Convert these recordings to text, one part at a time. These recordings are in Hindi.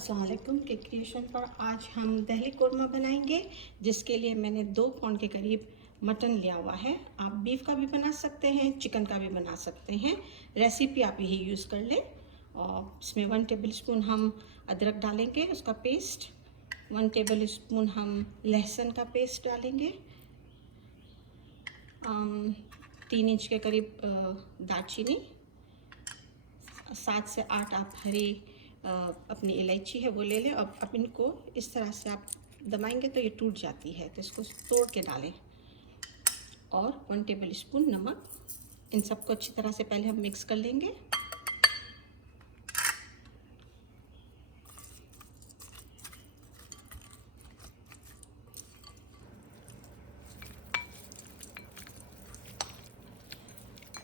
अस्सलाम वालेकुम। केक क्रिएशन पर आज हम दही कोरमा बनाएंगे, जिसके लिए मैंने 2 पाउंड के करीब मटन लिया हुआ है। आप बीफ का भी बना सकते हैं, चिकन का भी बना सकते हैं। रेसिपी आप यही यूज़ कर लें। और इसमें 1 टेबल स्पून हम अदरक डालेंगे, उसका पेस्ट। 1 टेबल स्पून हम लहसुन का पेस्ट डालेंगे। 3 इंच के करीब दालचीनी, 7 से 8 आप हरी अपनी इलायची है वो ले लें। अब इनको इस तरह से आप दबाएंगे तो ये टूट जाती है, तो इसको तोड़ के डालें। और 1 टेबल स्पून नमक। इन सबको अच्छी तरह से पहले हम मिक्स कर लेंगे।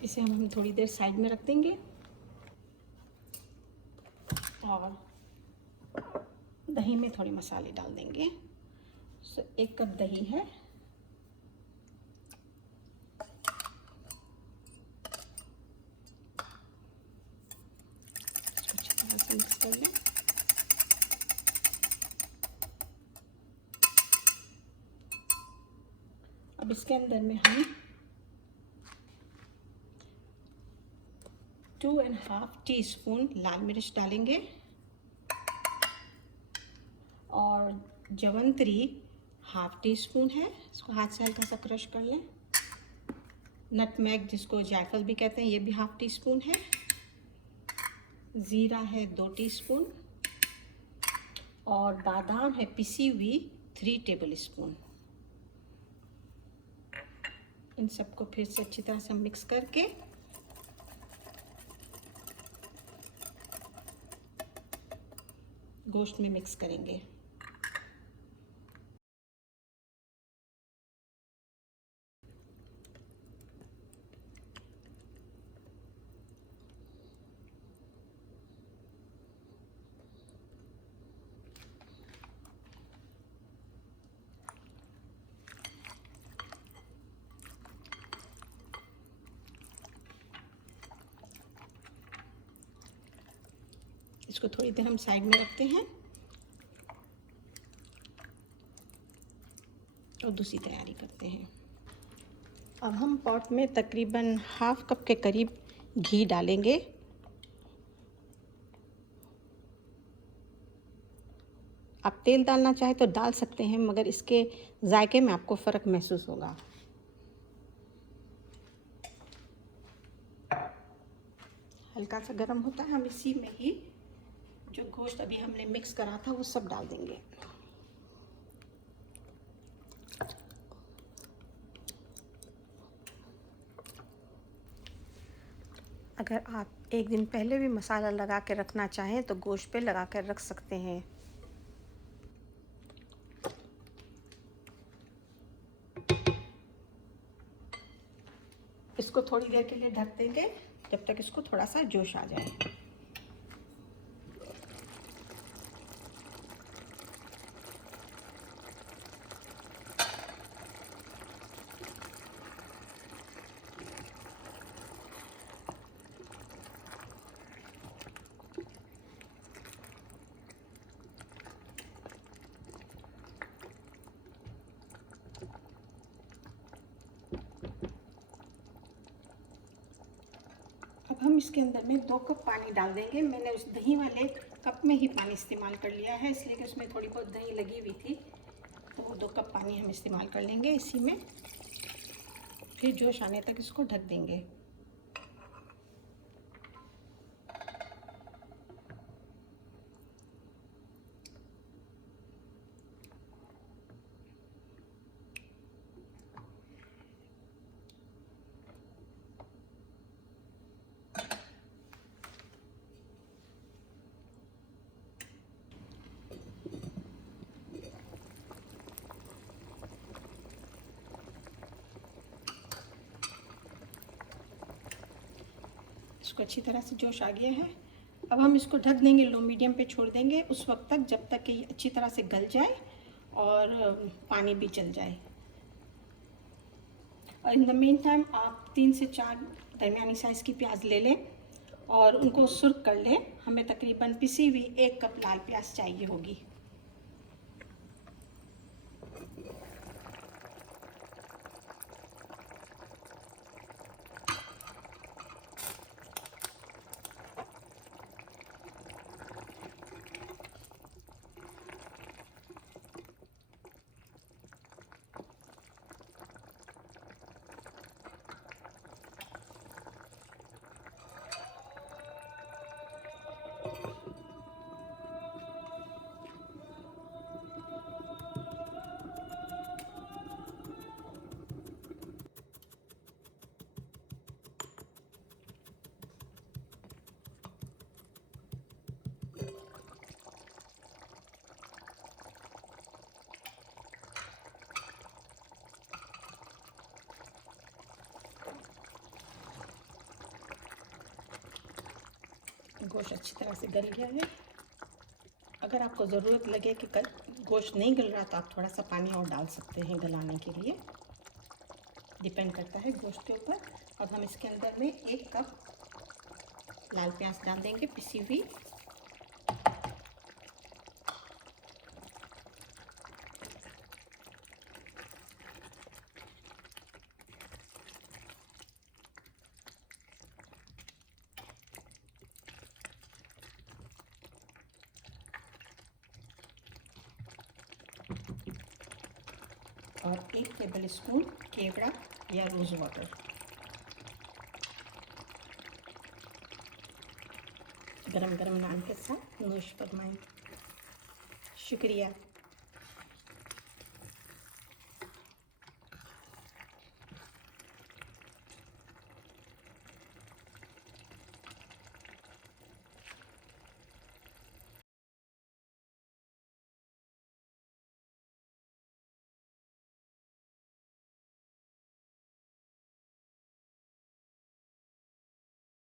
इसे हम थोड़ी देर साइड में रख देंगे। और दही में थोड़े मसाले डाल देंगे। 1 कप दही है। इसको अच्छी तरह से मिक्स कर लें। अब इसके अंदर में हम 2.5 टीस्पून लाल मिर्च डालेंगे। और जवंतरी 1/2 टीस्पून है, इसको हाथ से हल्का सा क्रश कर लें। नटमैग, जिसको जायफल भी कहते हैं, ये भी 1/2 टीस्पून है। ज़ीरा है 2 टीस्पून। और बादाम है पिसी हुई 3 टेबल स्पून। इन सबको फिर से अच्छी तरह से मिक्स करके गोश्त में मिक्स करेंगे। इसको थोड़ी देर हम साइड में रखते हैं और दूसरी तैयारी करते हैं। अब हम पॉट में तकरीबन 1/2 कप के करीब घी डालेंगे। आप तेल डालना चाहे तो डाल सकते हैं, मगर इसके जायके में आपको फ़र्क महसूस होगा। हल्का सा गर्म होता है, हम इसी में ही जो गोश्त अभी हमने मिक्स करा था वो सब डाल देंगे। अगर आप 1 दिन पहले भी मसाला लगा के रखना चाहें तो गोश्त पे लगा कर रख सकते हैं। इसको थोड़ी देर के लिए ढक देंगे, जब तक इसको थोड़ा सा जोश आ जाए। अब हम इसके अंदर में 2 कप पानी डाल देंगे। मैंने उस दही वाले कप में ही पानी इस्तेमाल कर लिया है, इसलिए कि उसमें थोड़ी बहुत दही लगी हुई थी, तो 2 कप पानी हम इस्तेमाल कर लेंगे इसी में। फिर जोश आने तक इसको ढक देंगे। इसको अच्छी तरह से जोश आ गया है। अब हम इसको ढक देंगे, लो मीडियम पे छोड़ देंगे उस वक्त तक जब तक कि ये अच्छी तरह से गल जाए और पानी भी जल जाए। और इन द मीन टाइम आप 3 से 4 दरमियानी साइज़ की प्याज ले लें और उनको सुर्ख कर लें। हमें तकरीबन पिसी हुई 1 कप लाल प्याज चाहिए होगी। गोश्त अच्छी तरह से गल गया है। अगर आपको ज़रूरत लगे कि गोश्त नहीं गल रहा तो आप थोड़ा सा पानी और डाल सकते हैं गलाने के लिए, डिपेंड करता है गोश्त के ऊपर। अब हम इसके अंदर में 1 कप लाल प्याज डाल देंगे पिसी हुई। और 1 टेबल स्पून केवड़ा या रोज़ वाटर। गरम गरम नान के साथ नोश फरमाएं। शुक्रिया।